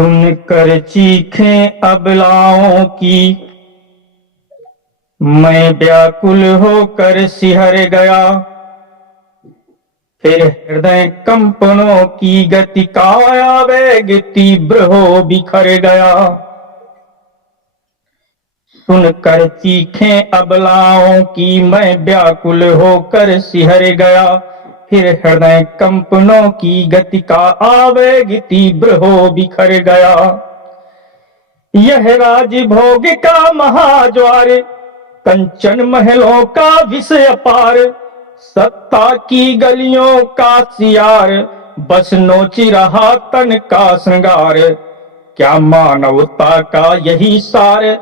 सुनकर चीखें अबलाओं की मैं व्याकुल होकर सिहर गया। फिर हृदय कंपनों की गति का आवेग तीव्र हो बिखर गया। सुनकर चीखें अबलाओं की मैं व्याकुल होकर सिहर गया। फिर हृदय कंपनों की गति का आवेग तीव्र हो बिखर गया। यह राजभोग का महाज्वार, कंचन महलों का विषय अपार, सत्ता की गलियों का सियार, बस नोच रहा तन का श्रृंगार। क्या मानवता का यही सार,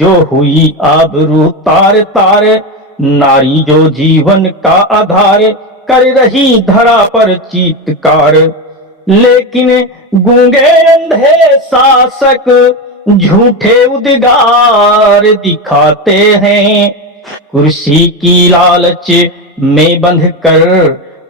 जो हुई आबरू तार तार, नारी जो जीवन का आधार, कर रही धरा पर चीत्कार। लेकिन गूंगे अंधे शासक झूठे उद्गार दिखाते हैं, कुर्सी की लालच में बंध कर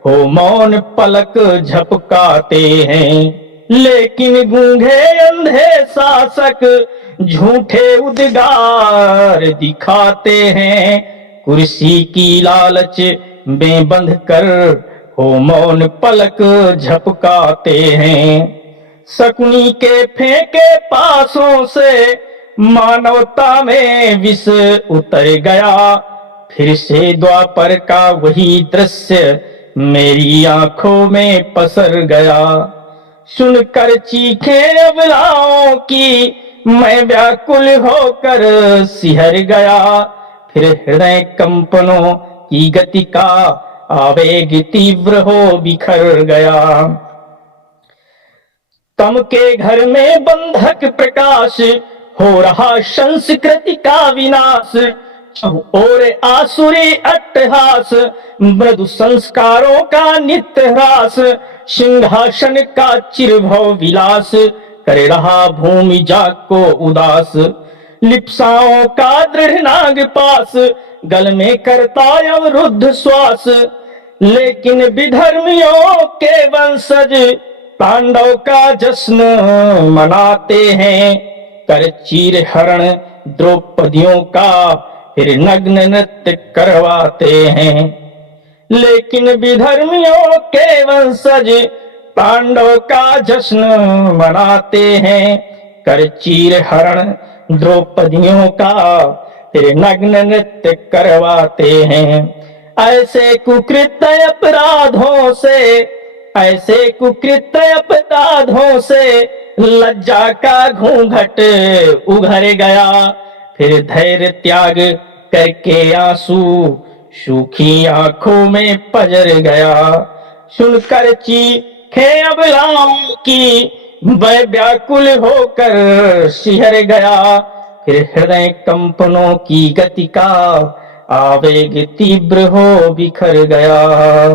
हो मौन पलक झपकाते हैं। लेकिन गूंगे अंधे शासक झूठे उद्गार दिखाते हैं, कुर्सी की लालच में बंध कर हो मौन पलक झपकाते हैं। शकुनी के फेंके पासों से मानवता में विष उतर गया। फिर से द्वापर का वही दृश्य मेरी आंखों में पसर गया। सुनकर चीखें अबलाओं की मैं व्याकुल होकर सिहर गया। फिर हृदय कंपनों की गति का आवेग तीव्र हो बिखर गया। तम के घर में बंधक प्रकाश, हो रहा संस्कृति का विनाश। और आसुरी अट्टहास, मृदु संस्कारों का नित्य ह्रास। सिंहासन का चिरभव विलास, कर रहा भूमि जाग को उदास। लिप्साओं का दृढ़ नाग पास, गल में करता अवरुद्ध श्वास। लेकिन विधर्मियों के वंशज पांडव का जश्न मनाते हैं, कर चीर हरण द्रौपदियों का फिर नग्न नृत्य करवाते हैं। लेकिन विधर्मियों के वंशज पांडव का जश्न मनाते हैं, कर चीर हरण द्रौपदियों का फिर नग्न नृत्य करवाते हैं। ऐसे कुकृत्य अपराधों से, ऐसे कुकृत्य अपराधों से लज्जा का घूंघट उघर गया। फिर धैर्य त्याग करके आंसू सूखी आंखों में पजर गया। सुनकर चीखें अबलाओं की मैं व्याकुल होकर सिहर गया। फिर हृदय कंपनों की गति का आवेग तीव्र हो बिखर गया।